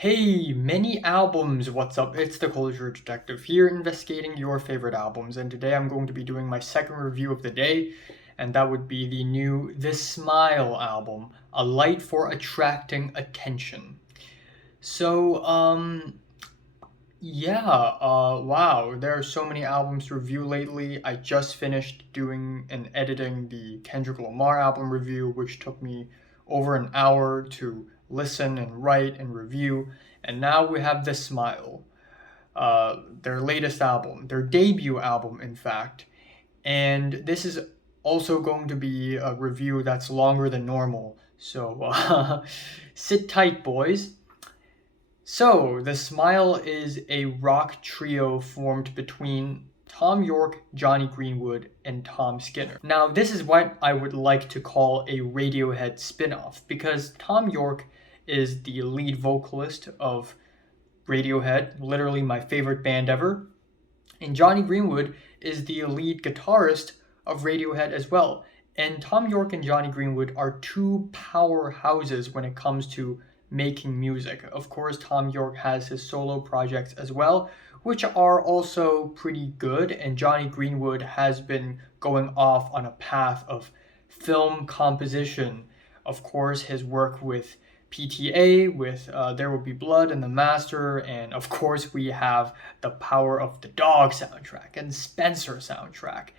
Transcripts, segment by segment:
Hey, many albums, what's up? It's the Culture Detective here investigating your favorite albums, and today I'm going to be doing my second review of the day, and that would be the new The Smile album, A Light for Attracting Attention. So, wow, there are so many albums to review lately. I just finished doing and editing the Kendrick Lamar album review, which took me over an hour to listen and write and review. And now we have The Smile, their latest album, their debut album, in fact. And this is also going to be a review that's longer than normal. So sit tight, boys. So, The Smile is a rock trio formed between Tom York, Johnny Greenwood, and Tom Skinner. Now, this is what I would like to call a Radiohead spin-off, because Tom York is the lead vocalist of Radiohead, literally my favorite band ever, and Johnny Greenwood is the lead guitarist of Radiohead as well. And Tom York and Johnny Greenwood are two powerhouses when it comes to making music. Of course, Tom York has his solo projects as well, which are also pretty good, and Johnny Greenwood has been going off on a path of film composition. Of course, his work with PTA, with There Will Be Blood and The Master, and of course we have the Power of the Dog soundtrack and Spencer soundtrack.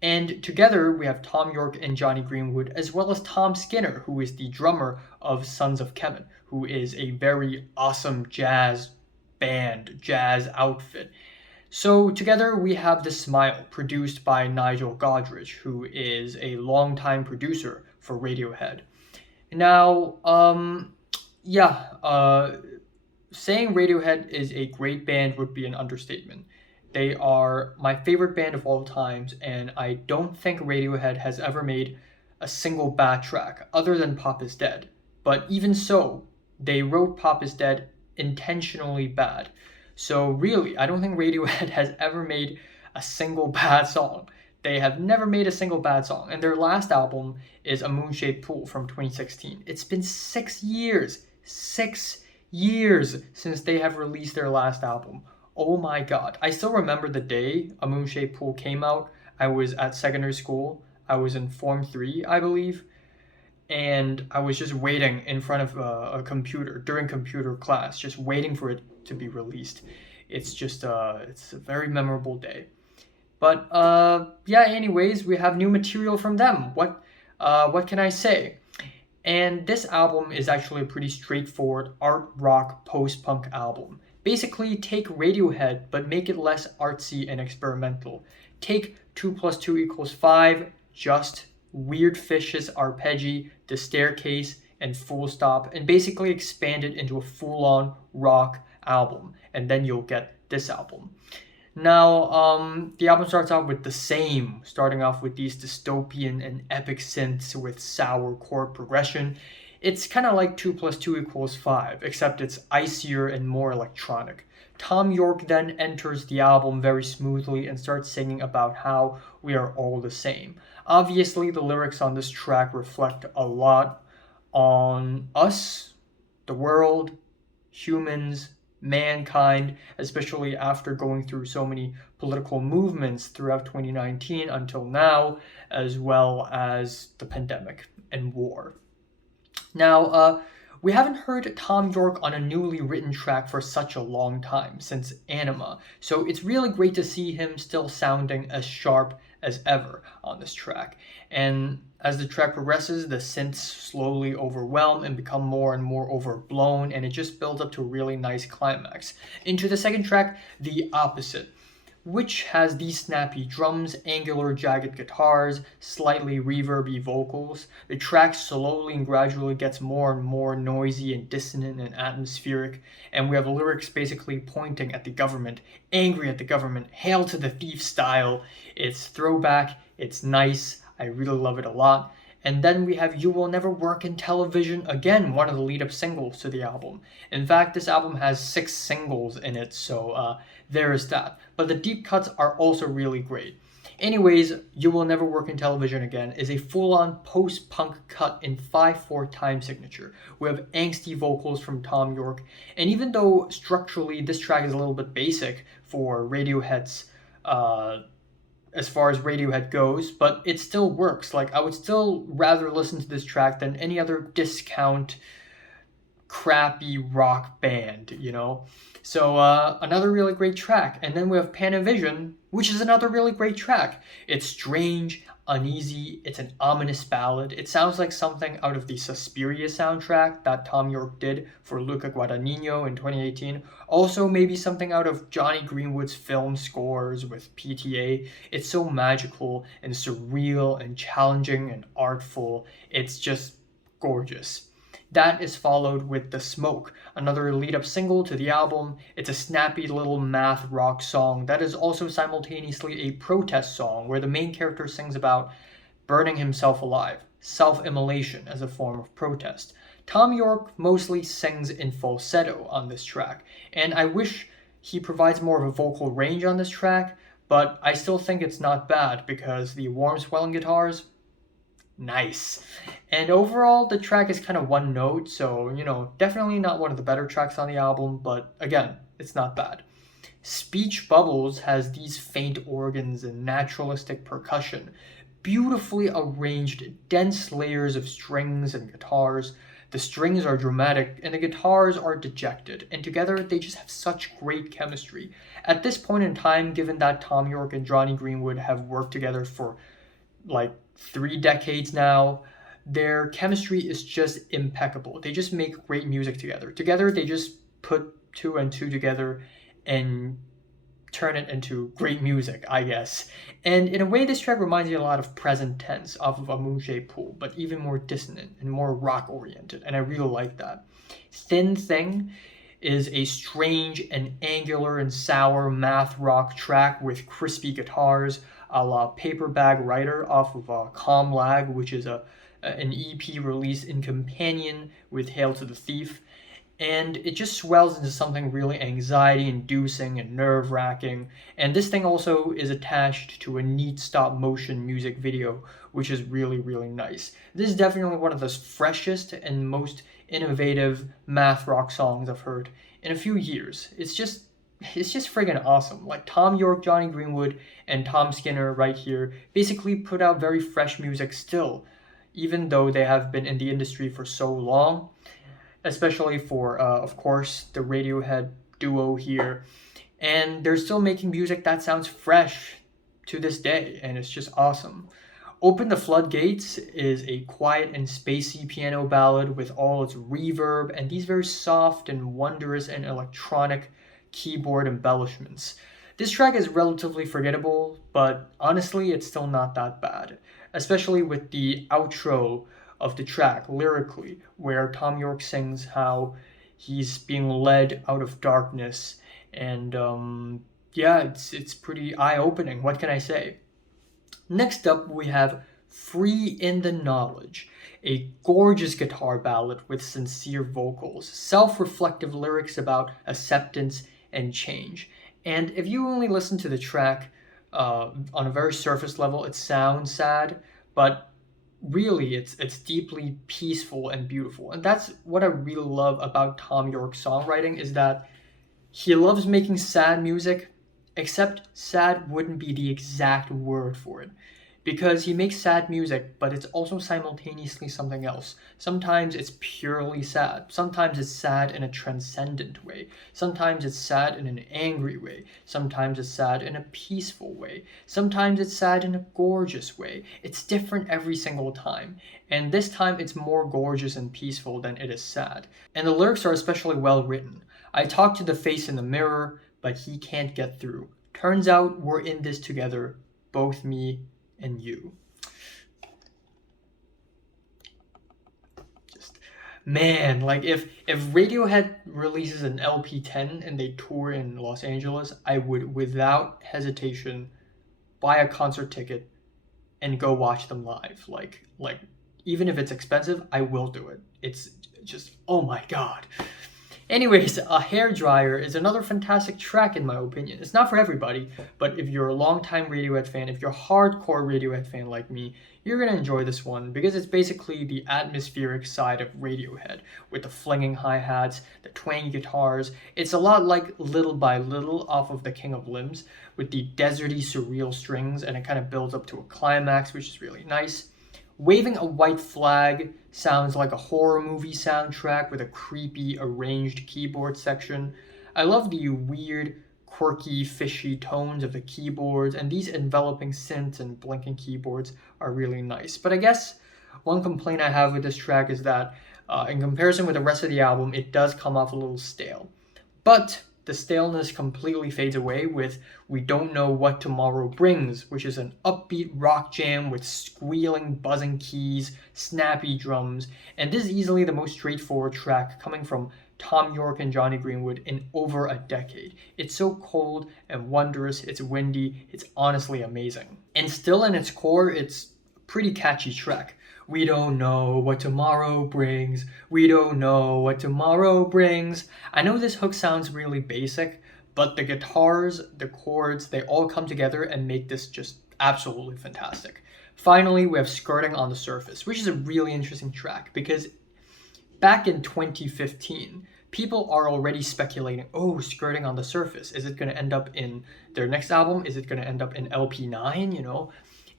And together we have Tom York and Johnny Greenwood, as well as Tom Skinner, who is the drummer of Sons of Kemet, who is a very awesome jazz band, jazz outfit. So together we have The Smile, produced by Nigel Godrich, who is a longtime producer for Radiohead. Now, saying Radiohead is a great band would be an understatement. They are my favorite band of all times, and I don't think Radiohead has ever made a single bad track other than Pop is Dead. But even so, they wrote Pop is Dead intentionally bad. So really, I don't think Radiohead has ever made a single bad song. They have never made a single bad song, and their last album is A Moon-Shaped Pool from 2016. It's been 6 years since they have released their last album. Oh my god. I still remember the day A Moon-Shaped Pool came out. I was at secondary school. I was in Form 3, I believe. And I was just waiting in front of a computer during computer class, just waiting for it to be released. It's just, it's a very memorable day. But, anyways, we have new material from them. What can I say? And this album is actually a pretty straightforward art rock post-punk album. Basically, take Radiohead, but make it less artsy and experimental. Take 2 plus 2 equals 5, just Weird Fish's Arpeggi, The Staircase, and Full Stop, and basically expand it into a full-on rock album. And then you'll get this album. Now, the album starts out with the same, starting off with these dystopian and epic synths with sour chord progression. It's kind of like 2 plus 2 equals 5, except it's icier and more electronic. Tom York then enters the album very smoothly and starts singing about how we are all the same. Obviously, the lyrics on this track reflect a lot on us, the world, humans, mankind, especially after going through so many political movements throughout 2019 until now, as well as the pandemic and war. Now, we haven't heard Tom York on a newly written track for such a long time, since Anima, so it's really great to see him still sounding as sharp as ever on this track. And as the track progresses, the synths slowly overwhelm and become more and more overblown, and it just builds up to a really nice climax. Into the second track, the opposite, which has these snappy drums, angular jagged guitars, slightly reverby vocals. The track slowly and gradually gets more and more noisy and dissonant and atmospheric, and we have lyrics basically pointing at the government, angry at the government, hail to the thief style. It's throwback, it's nice, I really love it a lot. And then we have You Will Never Work in Television, again, one of the lead-up singles to the album. In fact, this album has 6 singles in it, so there is that. But the deep cuts are also really great. Anyways, You Will Never Work in Television Again is a full-on post-punk cut in 5/4 time signature. We have angsty vocals from Tom York, and even though structurally this track is a little bit basic for Radiohead's as far as Radiohead goes, but it still works. Like, I would still rather listen to this track than any other discount crappy rock band, you know? So another really great track. And then we have Pana-Vision, which is another really great track. It's strange, uneasy, it's an ominous ballad. It sounds like something out of the Suspiria soundtrack that Tom York did for Luca Guadagnino in 2018. Also maybe something out of Johnny Greenwood's film scores with PTA. It's so magical and surreal and challenging and artful. It's just gorgeous. That is followed with The Smoke, another lead-up single to the album. It's a snappy little math rock song that is also simultaneously a protest song where the main character sings about burning himself alive, self-immolation as a form of protest. Tom York mostly sings in falsetto on this track, and I wish he provides more of a vocal range on this track, but I still think it's not bad because the warm swelling guitars, nice. And overall, the track is kind of one note, so, you know, definitely not one of the better tracks on the album, but again, it's not bad. Speech Bubbles has these faint organs and naturalistic percussion, beautifully arranged, dense layers of strings and guitars. The strings are dramatic and the guitars are dejected, and together they just have such great chemistry. At this point in time, given that Tom York and Johnny Greenwood have worked together for like 3 decades now, their chemistry is just impeccable. They just make great music together. Together, they just put 2 and 2 together and turn it into great music, I guess. And in a way, this track reminds me a lot of Present Tense off of A Moon-Shaped Pool, but even more dissonant and more rock-oriented, and I really like that. Thin Thing is a strange and angular and sour math rock track with crispy guitars, a la Paper Bag Writer off of Calm Lag, which is an EP released in companion with Hail to the Thief. And it just swells into something really anxiety-inducing and nerve-wracking. And this thing also is attached to a neat stop-motion music video, which is really, really nice. This is definitely one of the freshest and most innovative math rock songs I've heard in a few years. It's just friggin' awesome. Like Tom York, Johnny Greenwood, and Tom Skinner right here basically put out very fresh music still, even though they have been in the industry for so long, especially for, of course, the Radiohead duo here. And they're still making music that sounds fresh to this day, and it's just awesome. Open the Floodgates is a quiet and spacey piano ballad with all its reverb and these very soft and wondrous and electronic keyboard embellishments. This track is relatively forgettable, but honestly, it's still not that bad, especially with the outro of the track lyrically, where Tom York sings how he's being led out of darkness, and yeah, it's pretty eye-opening. What can I say? Next up, we have Free in the Knowledge, a gorgeous guitar ballad with sincere vocals, self-reflective lyrics about acceptance and change. And if you only listen to the track on a very surface level, it sounds sad, but really it's deeply peaceful and beautiful. And that's what I really love about Tom York's songwriting, is that he loves making sad music, except sad wouldn't be the exact word for it. Because he makes sad music, but it's also simultaneously something else. Sometimes it's purely sad. Sometimes it's sad in a transcendent way. Sometimes it's sad in an angry way. Sometimes it's sad in a peaceful way. Sometimes it's sad in a gorgeous way. It's different every single time. And this time it's more gorgeous and peaceful than it is sad. And the lyrics are especially well written. I talk to the face in the mirror, but he can't get through. Turns out we're in this together, both me and you. Just, man, like if Radiohead releases an LP10 and they tour in Los Angeles, I would without hesitation buy a concert ticket and go watch them live. Like even if it's expensive, I will do it. It's just, oh my god. Anyways, a Hairdryer is another fantastic track in my opinion. It's not for everybody, but if you're a longtime Radiohead fan, if you're a hardcore Radiohead fan like me, you're gonna enjoy this one because it's basically the atmospheric side of Radiohead with the flinging hi-hats, the twangy guitars. It's a lot like Little by Little off of The King of Limbs with the deserty surreal strings, and it kind of builds up to a climax, which is really nice. Waving a White Flag sounds like a horror movie soundtrack with a creepy arranged keyboard section. I love the weird, quirky, fishy tones of the keyboards, and these enveloping synths and blinking keyboards are really nice. But I guess one complaint I have with this track is that in comparison with the rest of the album, it does come off a little stale. But the staleness completely fades away with We Don't Know What Tomorrow Brings, which is an upbeat rock jam with squealing, buzzing keys, snappy drums, and this is easily the most straightforward track coming from Tom York and Johnny Greenwood in over a decade. It's so cold and wondrous, it's windy, it's honestly amazing. And still in its core, it's a pretty catchy track. We don't know what tomorrow brings. We don't know what tomorrow brings. I know this hook sounds really basic, but the guitars, the chords, they all come together and make this just absolutely fantastic. Finally, we have Skirting on the Surface, which is a really interesting track because back in 2015, people are already speculating, oh, Skirting on the Surface, is it going to end up in their next album? Is it going to end up in LP9, you know?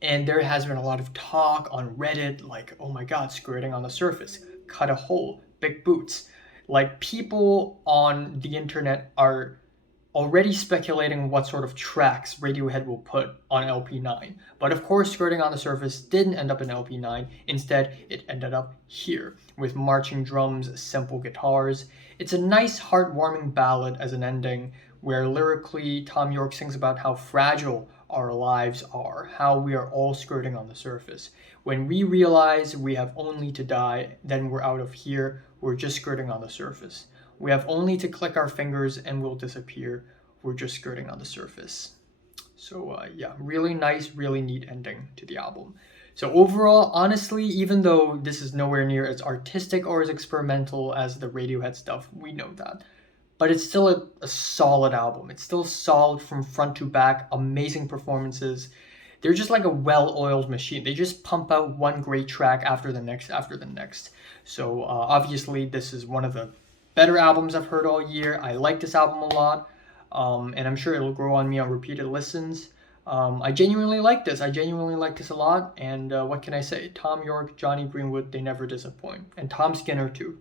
And there has been a lot of talk on Reddit, like, oh my god, Skirting on the Surface, Cut a Hole, Big Boots. Like, people on the internet are already speculating what sort of tracks Radiohead will put on LP9. But of course, Skirting on the Surface didn't end up in LP9. Instead, it ended up here, with marching drums, simple guitars. It's a nice, heartwarming ballad as an ending, where lyrically, Tom York sings about how fragile our lives are, how we are all skirting on the surface. When we realize we have only to die, then we're out of here, we're just skirting on the surface. We have only to click our fingers and we'll disappear, we're just skirting on the surface. So yeah, really nice, really neat ending to the album. So overall, honestly, even though this is nowhere near as artistic or as experimental as the Radiohead stuff, we know that. But it's still a solid album. It's still solid from front to back, amazing performances. They're just like a well-oiled machine. They just pump out one great track after the next, after the next. So obviously, this is one of the better albums I've heard all year. I like this album a lot, and I'm sure it'll grow on me on repeated listens. I genuinely like this. I genuinely like this a lot, and what can I say? Tom York, Johnny Greenwood, they never disappoint. And Tom Skinner, too.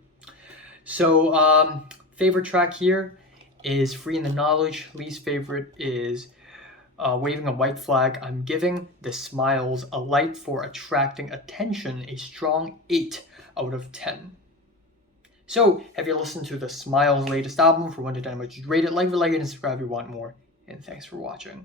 So, favorite track here is Free in the Knowledge. Least favorite is Waving a White Flag. I'm giving the Smiles a light for attracting attention, a strong 8 out of 10. So, have you listened to the Smiles' latest album? For 1 to 10, much rate it, like it, and subscribe if you want more. And thanks for watching.